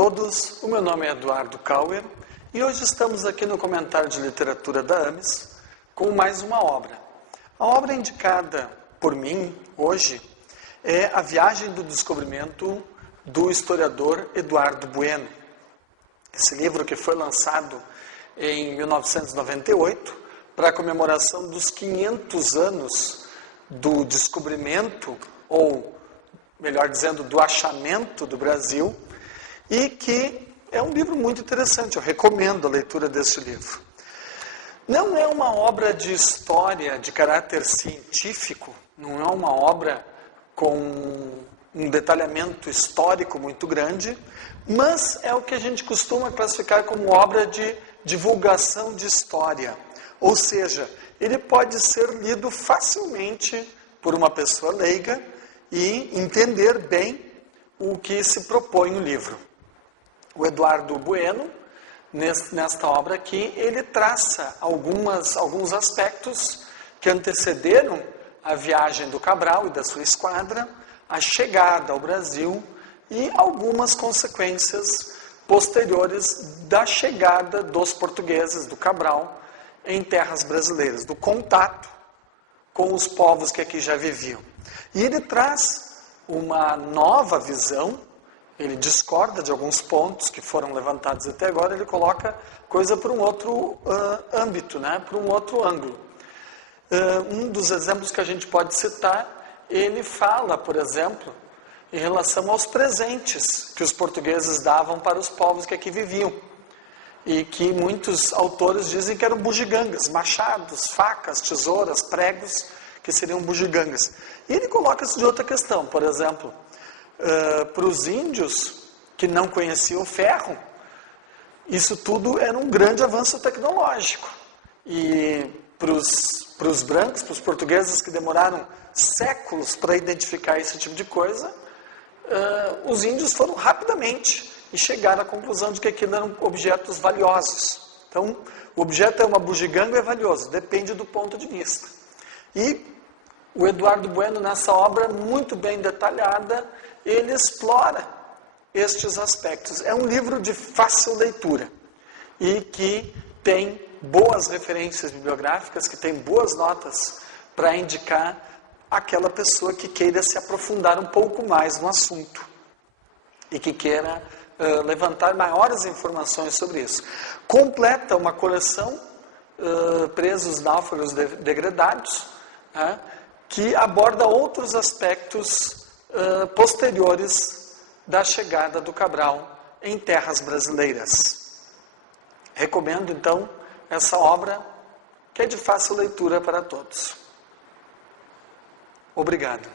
todos, o meu nome é Eduardo Kauer e hoje estamos aqui no Comentário de Literatura da AMES com mais uma obra. A obra indicada por mim hoje é A Viagem do Descobrimento do historiador Eduardo Bueno. Esse livro que foi lançado em 1998 para a comemoração dos 500 anos do descobrimento, ou melhor dizendo, do achamento do Brasil, e que é um livro muito interessante, eu recomendo a leitura deste livro. Não é uma obra de história de caráter científico, não é uma obra com um detalhamento histórico muito grande, mas é o que a gente costuma classificar como obra de divulgação de história. Ou seja, ele pode ser lido facilmente por uma pessoa leiga e entender bem o que se propõe no livro. O Eduardo Bueno, nesta obra aqui, ele traça alguns aspectos que antecederam a viagem do Cabral e da sua esquadra, a chegada ao Brasil e algumas consequências posteriores da chegada dos portugueses, do Cabral, em terras brasileiras, do contato com os povos que aqui já viviam. E ele traz uma nova visão, ele discorda de alguns pontos que foram levantados até agora, ele coloca coisa para um outro âmbito, para um outro ângulo. Um dos exemplos que a gente pode citar, ele fala, por exemplo, em relação aos presentes que os portugueses davam para os povos que aqui viviam. E que muitos autores dizem que eram bugigangas, machados, facas, tesouras, pregos, que seriam bugigangas. E ele coloca isso de outra questão, por exemplo, para os índios que não conheciam ferro, isso tudo era um grande avanço tecnológico. E para os brancos, para os portugueses que demoraram séculos para identificar esse tipo de coisa, os índios foram rapidamente e chegaram à conclusão de que aquilo eram objetos valiosos. Então, o objeto é uma bugiganga, é valioso, depende do ponto de vista. E o Eduardo Bueno, nessa obra muito bem detalhada, ele explora estes aspectos. É um livro de fácil leitura e que tem boas referências bibliográficas, que tem boas notas para indicar aquela pessoa que queira se aprofundar um pouco mais no assunto e que queira levantar maiores informações sobre isso. Completa uma coleção, Presos, Náufragos, Degredados, que aborda outros aspectos posteriores da chegada do Cabral em terras brasileiras. Recomendo, então, essa obra, que é de fácil leitura para todos. Obrigado.